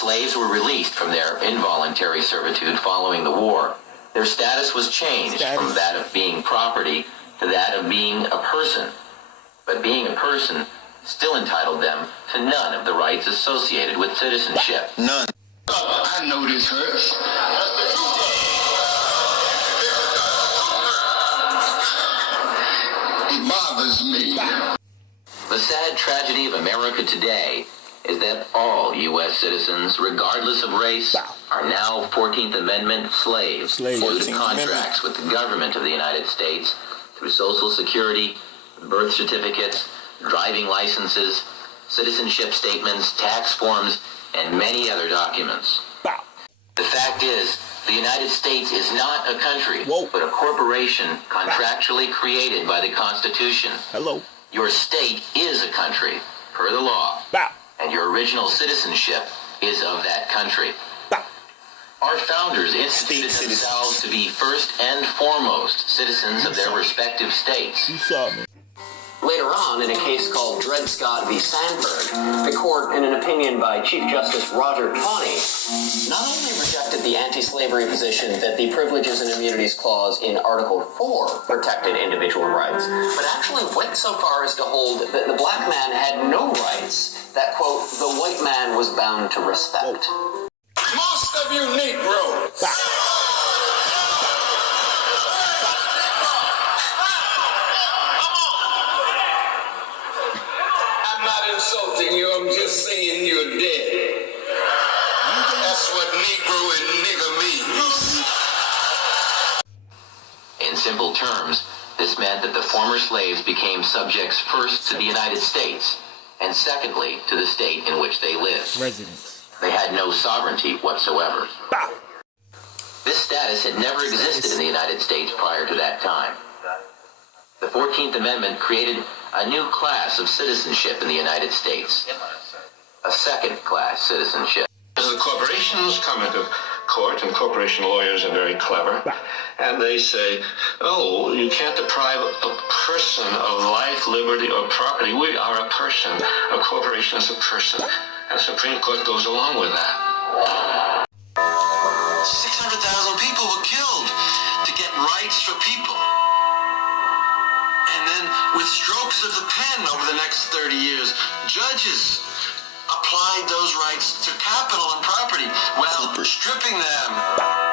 slaves were released from their involuntary servitude following the war, their status was changed from that of being property to that of being a person. But being a person still entitled them to none of the rights associated with citizenship. None. I know this hurts. It bothers me. The sad tragedy of America today is that all U.S. citizens, regardless of race, are now 14th Amendment slaves due to contracts with the government of the United States through Social Security, birth certificates, driving licenses, citizenship statements, tax forms, and many other documents. The fact is, the United States is not a country, but a corporation contractually created by the Constitution. Your state is a country, per the law, and your original citizenship is of that country. Our founders instituted themselves to be first and foremost citizens of their respective states. Later on, in a case called Dred Scott v. Sandburg, the court, in an opinion by Chief Justice Roger Taney, not only rejected the anti-slavery position that the Privileges and Immunities Clause in Article 4 protected individual rights, but actually went so far as to hold that the black man had no rights that, quote, the white man was bound to respect. Most of you Negroes. Insulting you, I'm just saying you're dead. That's what Negro and nigger means. In simple terms, this meant that the former slaves became subjects first to the United States, and secondly to the state in which they lived. They had no sovereignty whatsoever. This status had never existed in the United States prior to that time. The 14th Amendment created a new class of citizenship in the United States, a second-class citizenship. The corporations come into court, and corporation lawyers are very clever, and they say, oh, you can't deprive a person of life, liberty, or property. We are a person. A corporation is a person. And the Supreme Court goes along with that. 600,000 people were killed to get rights for people. And then, with strokes of the pen over the next 30 years, judges applied those rights to capital and property while stripping them